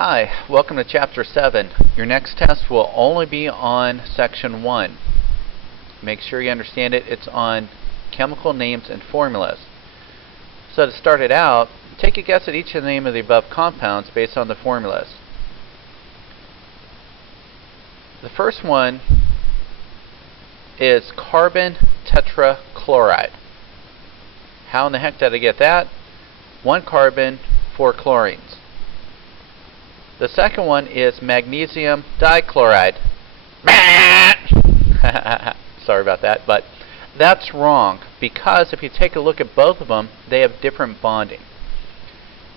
Hi, welcome to Chapter 7. Your next test will only be on Section 1. Make sure you understand it. It's on chemical names and formulas. So to start it out, take a guess at each of the name of the above compounds based on the formulas. The first one is carbon tetrachloride. How in the heck did I get that? 1 carbon, 4 chlorines. The second one is magnesium dichloride. Sorry about that, but that's wrong because if you take a look at both of them, they have different bonding.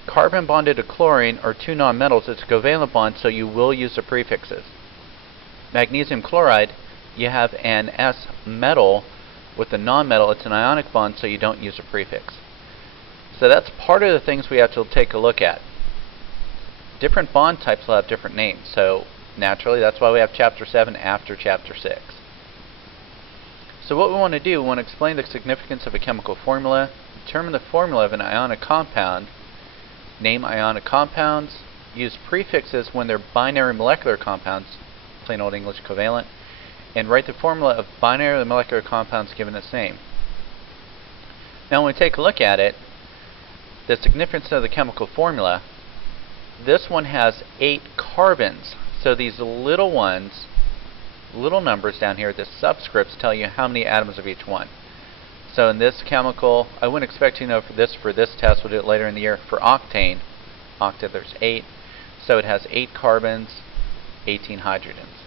Carbon bonded to chlorine are 2 nonmetals. It's a covalent bond, so you will use the prefixes. Magnesium chloride, you have an S metal with the nonmetal. It's an ionic bond, so you don't use a prefix. So that's part of the things we have to take a look at. Different bond types will have different names, so naturally that's why we have Chapter 7 after Chapter 6. So what we want to do, we want to explain the significance of a chemical formula, determine the formula of an ionic compound, name ionic compounds, use prefixes when they're binary molecular compounds, plain old English covalent, and write the formula of binary molecular compounds given its name. Now when we take a look at it, the significance of the chemical formula, this one has 8 carbons. So these little ones, little numbers down here, the subscripts tell you how many atoms of each one. So in this chemical, I wouldn't expect you to know for this test, we'll do it later in the year. For octane, octet there's 8. So it has 8 carbons, 18 hydrogens.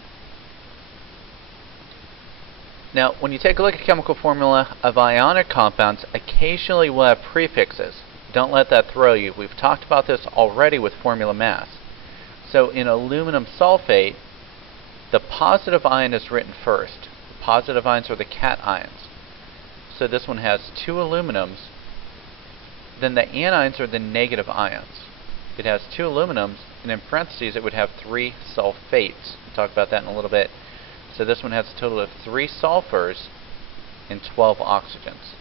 Now when you take a look at chemical formula of ionic compounds, occasionally we'll have prefixes. Don't let that throw you. We've talked about this already with formula mass. So in aluminum sulfate, the positive ion is written first. The positive ions are the cations. So this one has 2 aluminums. Then the anions are the negative ions. It has 2 aluminums, and in parentheses it would have 3 sulfates. We'll talk about that in a little bit. So this one has a total of 3 sulfurs and 12 oxygens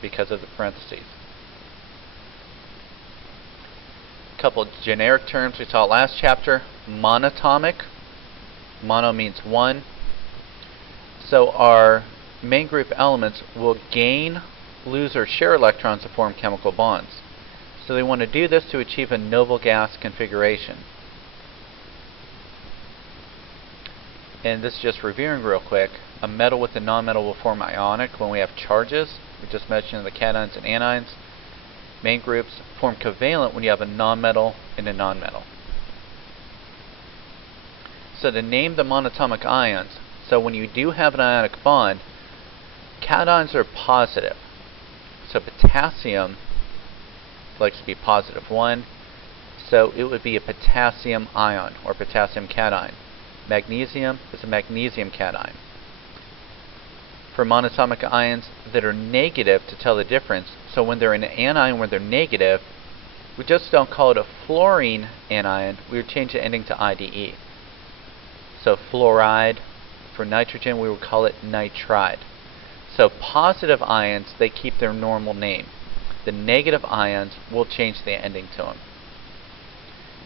because of the parentheses. Couple generic terms we saw last chapter. Monatomic. Mono means 1. So our main group elements will gain, lose, or share electrons to form chemical bonds. So they want to do this to achieve a noble gas configuration. And this is just reviewing real quick. A metal with a nonmetal will form ionic when we have charges. We just mentioned the cations and anions. Main groups form covalent when you have a nonmetal and a nonmetal. So to name the monatomic ions, so when you do have an ionic bond, cations are positive. So potassium likes to be positive 1, so it would be a potassium ion or potassium cation. Magnesium is a magnesium cation. For monatomic ions that are negative, to tell the difference, so when they're an anion, when they're negative, we just don't call it a fluorine anion, we would change the ending to IDE. So fluoride, for nitrogen we would call it nitride. So positive ions, they keep their normal name. The negative ions, we'll change the ending to them.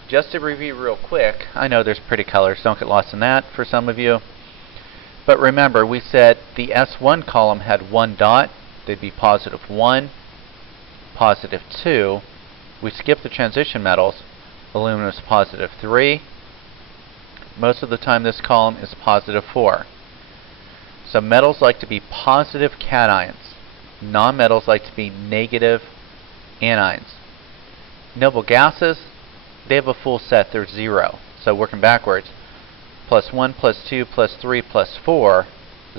Just to review real quick, I know there's pretty colors, don't get lost in that for some of you. But remember, we said the S1 column had 1 dot. They'd be positive 1, positive 2. We skip the transition metals. Aluminum is positive 3. Most of the time this column is positive 4. So metals like to be positive cations. Nonmetals like to be negative anions. Noble gases, they have a full set. They're 0. So working backwards. Plus 1, plus 2, plus 3, plus 4,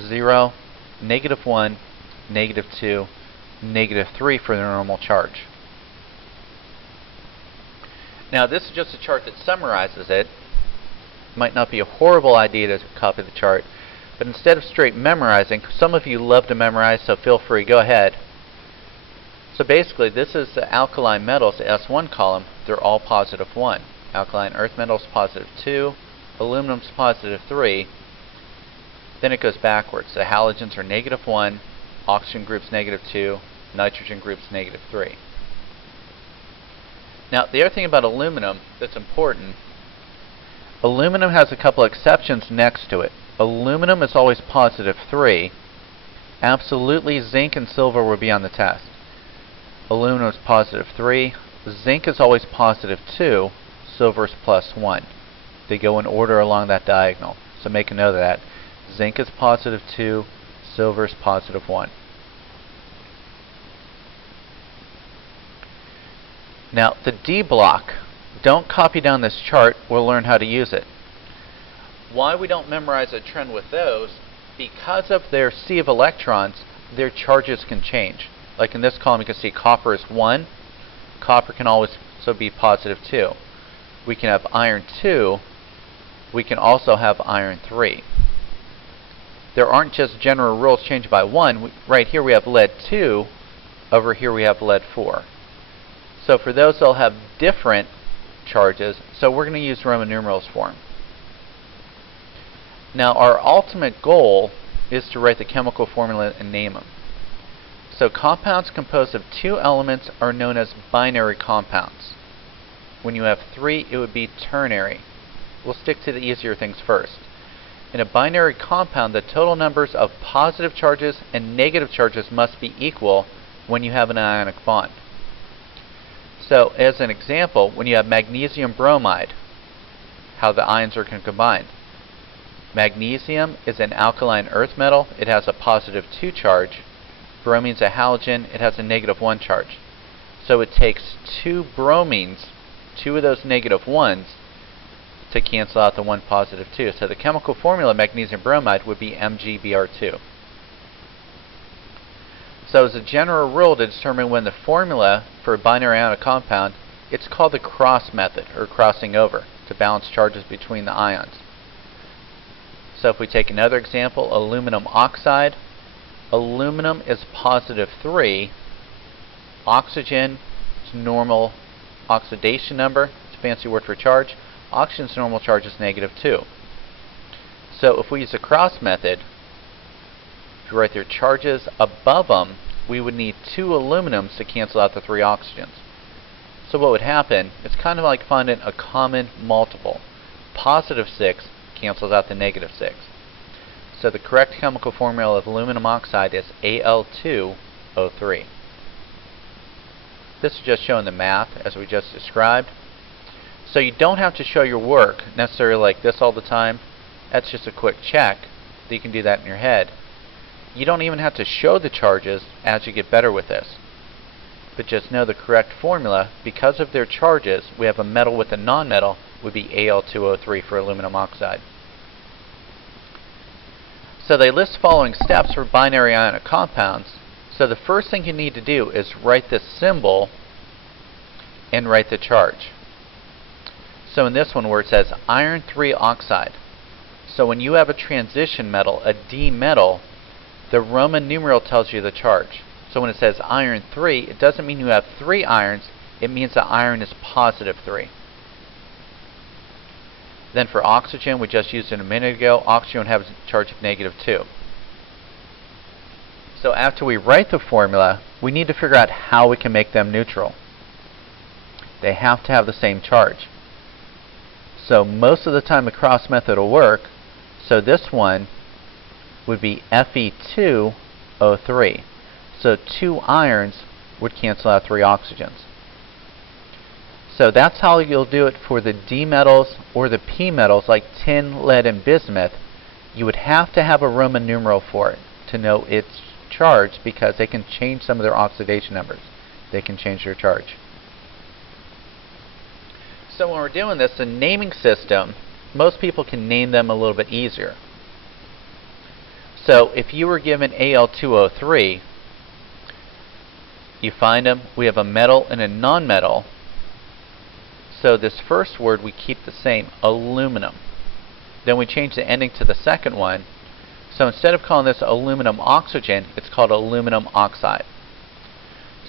0, negative 1, negative 2, negative 3 for their normal charge. Now this is just a chart that summarizes it. Might not be a horrible idea to copy the chart, but instead of straight memorizing, some of you love to memorize, so feel free, go ahead. So basically this is the alkaline metals, the S1 column, they're all positive 1. Alkaline earth metals positive 2. Aluminum's positive 3, then it goes backwards. The halogens are negative 1, oxygen group's negative 2, nitrogen group's negative 3. Now, the other thing about aluminum that's important, aluminum has a couple of exceptions next to it. Aluminum is always positive 3. Absolutely, zinc and silver will be on the test. Aluminum is positive 3. Zinc is always positive 2. Silver is plus 1. They go in order along that diagonal. So make a note of that. Zinc is positive 2. Silver is positive 1. Now, the D block, don't copy down this chart. We'll learn how to use it. Why we don't memorize a trend with those? Because of their sea of electrons, their charges can change. Like in this column, you can see copper is 1. Copper can always also be positive 2. We can have iron 2. We can also have iron 3. There aren't just general rules changed by 1. Right here we have lead 2. Over here we have lead 4. So for those, they'll have different charges. So we're going to use Roman numerals for them. Now, our ultimate goal is to write the chemical formula and name them. So compounds composed of 2 elements are known as binary compounds. When you have 3, it would be ternary. We'll stick to the easier things first. In a binary compound, the total numbers of positive charges and negative charges must be equal when you have an ionic bond. So, as an example, when you have magnesium bromide, how the ions are combined. Magnesium is an alkaline earth metal. It has a positive 2 charge. Bromine is a halogen. It has a negative 1 charge. So it takes 2 bromines, 2 of those negative 1s, to cancel out the 1 positive 2. So the chemical formula of magnesium bromide would be MgBr2. So as a general rule to determine when the formula for a binary ionic compound, it's called the cross method, or crossing over, to balance charges between the ions. So if we take another example, aluminum oxide. Aluminum is positive 3. Oxygen is normal oxidation number. It's a fancy word for charge. Oxygen's normal charge is negative 2. So if we use the cross method, if you write their charges above them, we would need 2 aluminums to cancel out the 3 oxygens. So what would happen, it's kind of like finding a common multiple. Positive 6 cancels out the negative 6. So the correct chemical formula of aluminum oxide is Al2O3. This is just showing the math as we just described. So you don't have to show your work necessarily like this all the time. That's just a quick check that you can do that in your head. You don't even have to show the charges as you get better with this. But just know the correct formula. Because of their charges, we have a metal with a nonmetal would be Al2O3 for aluminum oxide. So they list following steps for binary ionic compounds. So the first thing you need to do is write the symbol and write the charge. So in this one where it says iron 3 oxide. So when you have a transition metal, a D metal, the Roman numeral tells you the charge. So when it says iron 3, it doesn't mean you have 3 irons, it means the iron is positive 3. Then for oxygen, we just used it a minute ago, oxygen has a charge of negative 2. So after we write the formula, we need to figure out how we can make them neutral. They have to have the same charge. So most of the time the cross method will work. So this one would be Fe2O3. So 2 irons would cancel out 3 oxygens. So that's how you'll do it for the D metals or the P metals like tin, lead, and bismuth. You would have to have a Roman numeral for it to know its charge because they can change some of their oxidation numbers. They can change their charge. So when we're doing this, the naming system, most people can name them a little bit easier. So if you were given Al2O3, you find them, we have a metal and a nonmetal. So this first word we keep the same, aluminum. Then we change the ending to the second one. So instead of calling this aluminum oxygen, it's called aluminum oxide.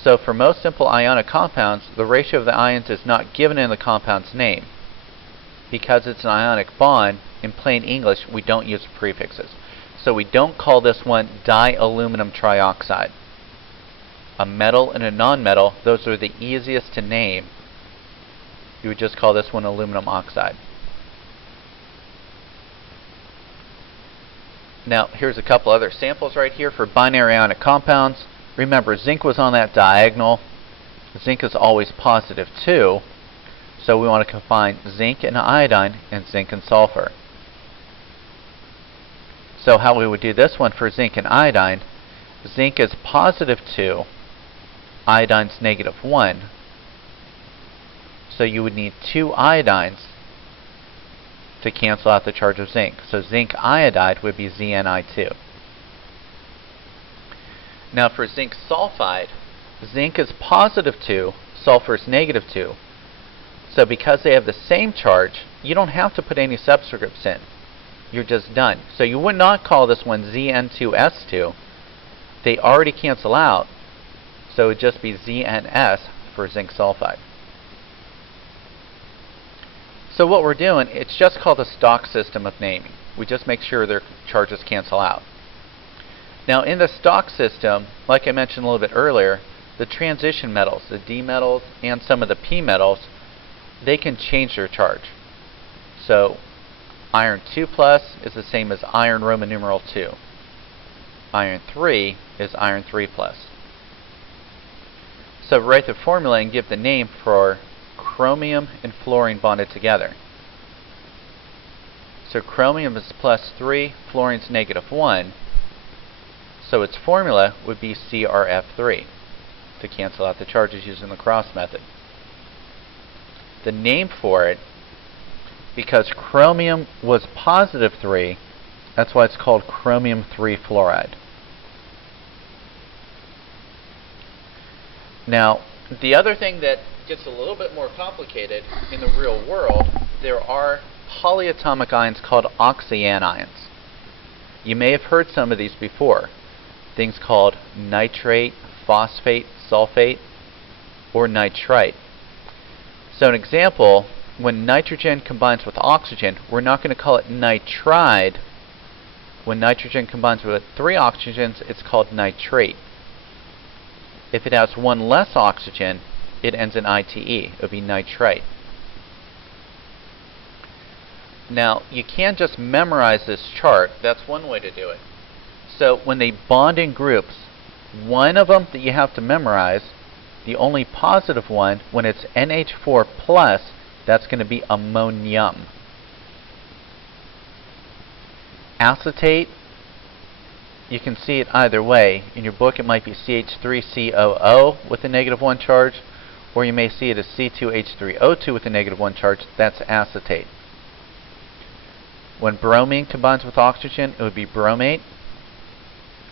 So for most simple ionic compounds, the ratio of the ions is not given in the compound's name. Because it's an ionic bond, in plain English, we don't use prefixes. So we don't call this one dialuminum trioxide. A metal and a nonmetal, those are the easiest to name. You would just call this one aluminum oxide. Now, here's a couple other samples right here for binary ionic compounds. Remember, zinc was on that diagonal. Zinc is always positive 2, so we want to combine zinc and iodine and zinc and sulfur. So how we would do this one for zinc and iodine, zinc is positive 2, iodine's negative 1. So you would need 2 iodines to cancel out the charge of zinc. So zinc iodide would be ZnI2. Now for zinc sulfide, zinc is positive 2, sulfur is negative 2. So because they have the same charge, you don't have to put any subscripts in. You're just done. So you would not call this one Zn2S2. They already cancel out, so it would just be ZnS for zinc sulfide. So what we're doing, it's just called a stock system of naming. We just make sure their charges cancel out. Now in the stock system, like I mentioned a little bit earlier, the transition metals, the D metals and some of the P metals, they can change their charge. So iron 2 plus is the same as iron Roman numeral 2. Iron 3 is iron 3 plus. So write the formula and give the name for chromium and fluorine bonded together. So chromium is plus 3, fluorine's negative 1. So its formula would be CrF3 to cancel out the charges using the cross method. The name for it, because chromium was positive 3, that's why it's called chromium 3 fluoride. Now, the other thing that gets a little bit more complicated in the real world, there are polyatomic ions called oxyanions. You may have heard some of these before. Things called nitrate, phosphate, sulfate, or nitrite. So an example, when nitrogen combines with oxygen, we're not going to call it nitride. When nitrogen combines with 3 oxygens, it's called nitrate. If it has 1 less oxygen, it ends in ITE. It would be nitrite. Now, you can't just memorize this chart. That's one way to do it. So when they bond in groups, one of them that you have to memorize, the only positive one, when it's NH4 plus, that's going to be ammonium. Acetate, you can see it either way. In your book it might be CH3COO with a negative 1 charge, or you may see it as C2H3O2 with a negative 1 charge. That's acetate. When bromine combines with oxygen, it would be bromate.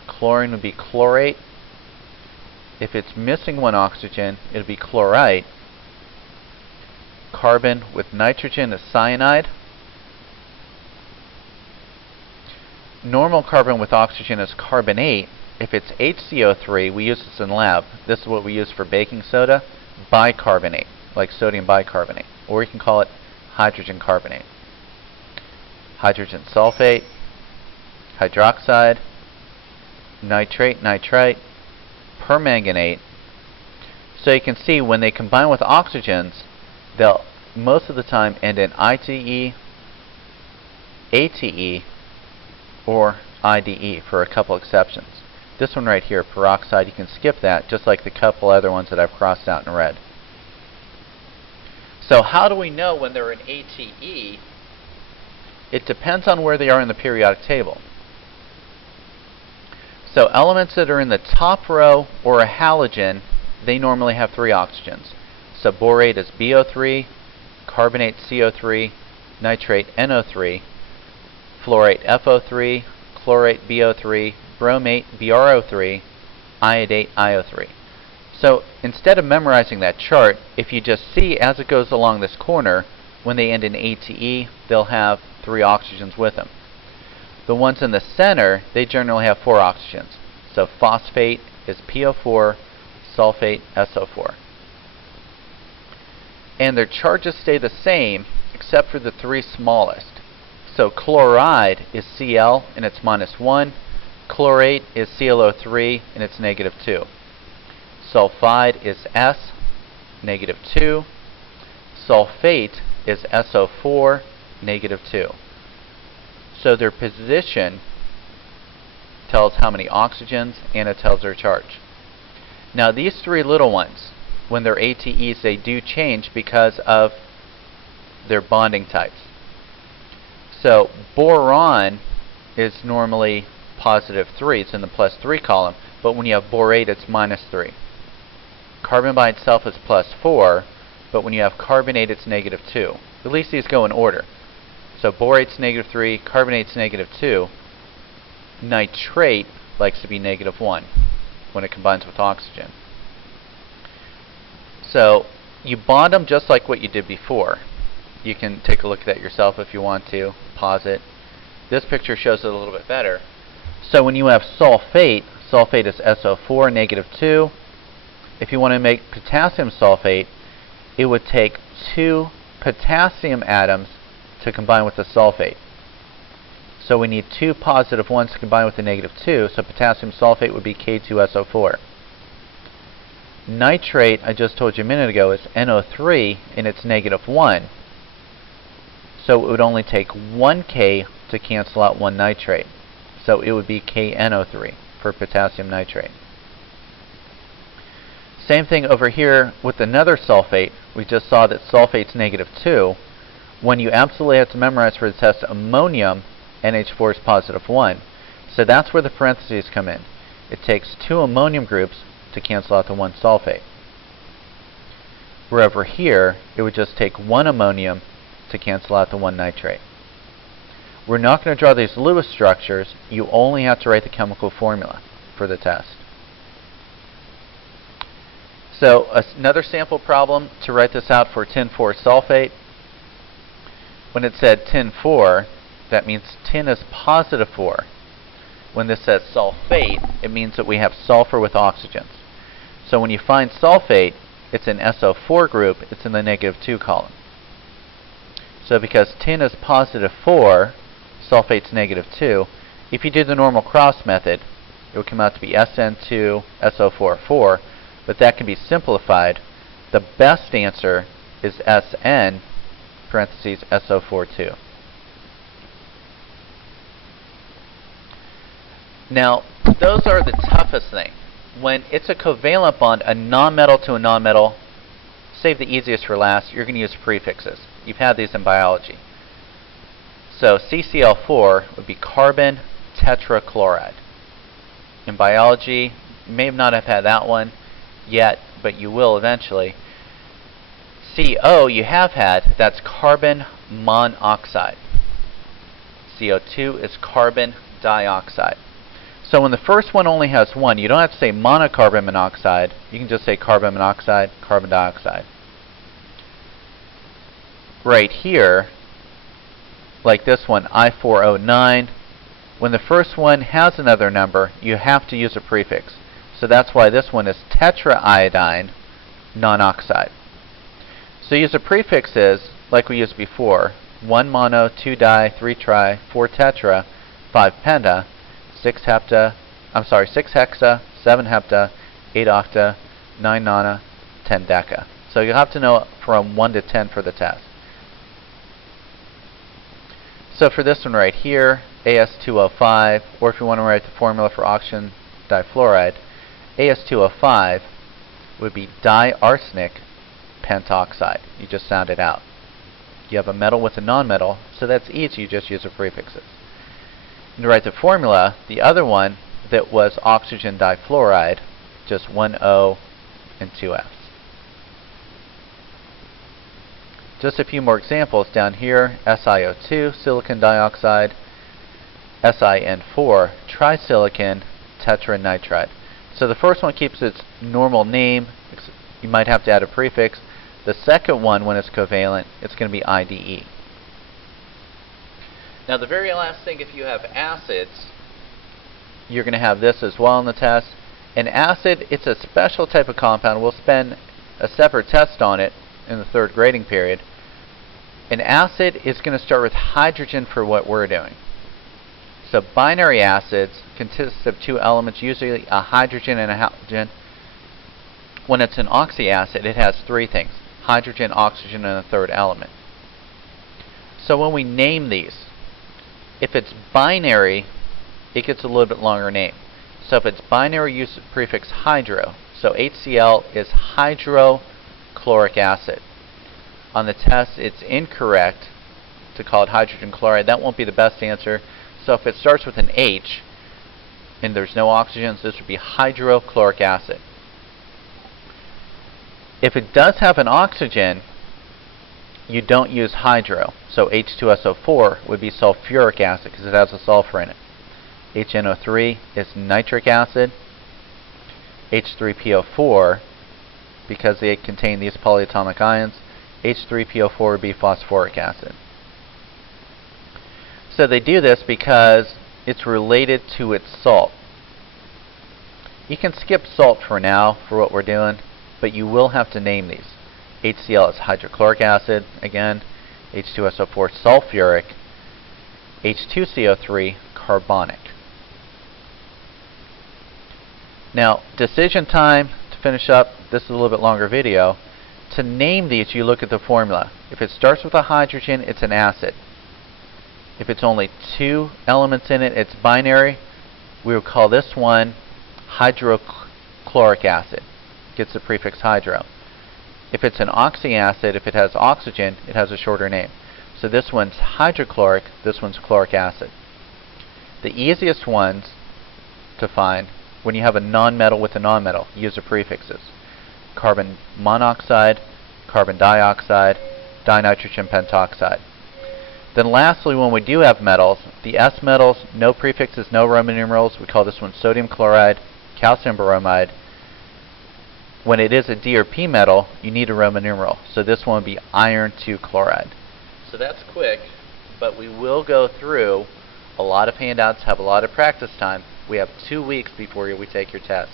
Chlorine would be chlorate. If it's missing 1 oxygen, it would be chlorite. Carbon with nitrogen is cyanide. Normal carbon with oxygen is carbonate. If it's HCO3, we use this in lab. This is what we use for baking soda. Bicarbonate, like sodium bicarbonate. Or you can call it hydrogen carbonate. Hydrogen sulfate, hydroxide, nitrate, nitrite, permanganate. So you can see when they combine with oxygens, they'll most of the time end in ITE, ATE, or IDE for a couple exceptions. This one right here, peroxide, you can skip that, just like the couple other ones that I've crossed out in red. So how do we know when they're in ATE? It depends on where they are in the periodic table. So elements that are in the top row or a halogen, they normally have 3 oxygens. So borate is BO3, carbonate CO3, nitrate NO3, fluorate FO3, chlorate BO3, bromate BRO3, iodate IO3. So instead of memorizing that chart, if you just see as it goes along this corner, when they end in ATE, they'll have 3 oxygens with them. The ones in the center, they generally have 4 oxygens. So phosphate is PO4, sulfate SO4. And their charges stay the same except for the 3 smallest. So chloride is Cl and it's -1. Chlorate is ClO3 and it's -2. Sulfide is S, -2. sulfate is SO4, -2. So their position tells how many oxygens, and it tells their charge. Now these three little ones, when they're ATEs, they do change because of their bonding types. So boron is normally +3, it's in the +3 column, but when you have borate it's -3. Carbon by itself is +4, but when you have carbonate it's -2. At least these go in order. So borate's -3, carbonate's -2, nitrate likes to be -1 when it combines with oxygen. So you bond them just like what you did before. You can take a look at that yourself if you want to, pause it. This picture shows it a little bit better. So when you have sulfate, sulfate is SO4, -2. If you want to make potassium sulfate, it would take 2 potassium atoms to combine with the sulfate. So we need 2 +1s to combine with the -2, so potassium sulfate would be K2SO4. Nitrate, I just told you a minute ago, is NO3 and it's -1. So it would only take 1 K to cancel out 1 nitrate. So it would be KNO3 for potassium nitrate. Same thing over here with another sulfate. We just saw that sulfate's -2. When you absolutely have to memorize for the test ammonium, NH4 is +1. So that's where the parentheses come in. It takes 2 ammonium groups to cancel out the 1 sulfate. Where over here, it would just take 1 ammonium to cancel out the 1 nitrate. We're not going to draw these Lewis structures. You only have to write the chemical formula for the test. So another sample problem to write this out for tin-4 sulfate. When it said tin-4, that means tin is +4. When this says sulfate, it means that we have sulfur with oxygens. So when you find sulfate, it's an SO4 group, it's in the -2 column. So because tin is +4, sulfate's -2, if you do the normal cross method, it would come out to be SN2, SO4, but that can be simplified. The best answer is SN, parentheses, SO42. Now, those are the toughest thing. When it's a covalent bond, a nonmetal to a nonmetal, save the easiest for last, you're going to use prefixes. You've had these in biology. So CCl4 would be carbon tetrachloride. In biology, you may not have had that one yet, but you will eventually. CO you have had, that's carbon monoxide. CO2 is carbon dioxide. So when the first one only has 1, you don't have to say monocarbon monoxide. You can just say carbon monoxide, carbon dioxide. Right here, like this one, I409, when the first one has another number, you have to use a prefix. So that's why this one is tetraiodine non-oxide. So use the prefixes like we used before: 1 mono, 2 di, 3 tri, 4 tetra, 5 penta, 6 hexa, 7 hepta, 8 octa, 9 nona, 10 deca. So you'll have to know from 1 to 10 for the test. So for this one right here, AS2O5, or if you want to write the formula for oxygen difluoride, AS2O5 would be diarsenic pentoxide. You just sound it out. You have a metal with a nonmetal, so that's easy, you just use the prefixes. And to write the formula, the other one that was oxygen difluoride, just 1 O and 2 Fs. Just a few more examples down here: SiO2, silicon dioxide, SiN4, trisilicon tetranitride. So the first one keeps its normal name. You might have to add a prefix. The second one, when it's covalent, it's going to be IDE. Now the very last thing, if you have acids, you're going to have this as well in the test. An acid, it's a special type of compound. We'll spend a separate test on it in the 3rd grading period. An acid is going to start with hydrogen for what we're doing. So binary acids consist of 2 elements, usually a hydrogen and a halogen. When it's an oxyacid, it has 3 things: hydrogen, oxygen, and a third element. So when we name these, if it's binary, it gets a little bit longer name. So if it's binary, use the prefix hydro. So HCl is hydrochloric acid. On the test, it's incorrect to call it hydrogen chloride. That won't be the best answer. So if it starts with an H and there's no oxygens, this would be hydrochloric acid. If it does have an oxygen, you don't use hydro. So H2SO4 would be sulfuric acid because it has a sulfur in it. HNO3 is nitric acid. H3PO4, because they contain these polyatomic ions, H3PO4 would be phosphoric acid. So they do this because it's related to its salt. You can skip salt for now for what we're doing, but you will have to name these. HCl is hydrochloric acid, again, H2SO4 sulfuric, H2CO3 carbonic. Now, decision time, to finish up, this is a little bit longer video. To name these, you look at the formula. If it starts with a hydrogen, it's an acid. If it's only two elements in it, it's binary. We will call this one hydrochloric acid. Gets the prefix hydro. If it's an oxyacid, if it has oxygen, it has a shorter name. So this one's hydrochloric, this one's chloric acid. The easiest ones to find, when you have a nonmetal with a nonmetal, use the prefixes. Carbon monoxide, carbon dioxide, dinitrogen pentoxide. Then lastly, when we do have metals, the S metals, no prefixes, no Roman numerals. We call this one sodium chloride, calcium bromide. When it is a D or P metal, you need a Roman numeral. So this one would be iron 2 chloride. So that's quick, but we will go through a lot of handouts, have a lot of practice time. We have 2 weeks before we take your test.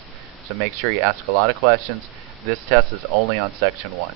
So make sure you ask a lot of questions. This test is only on section 1.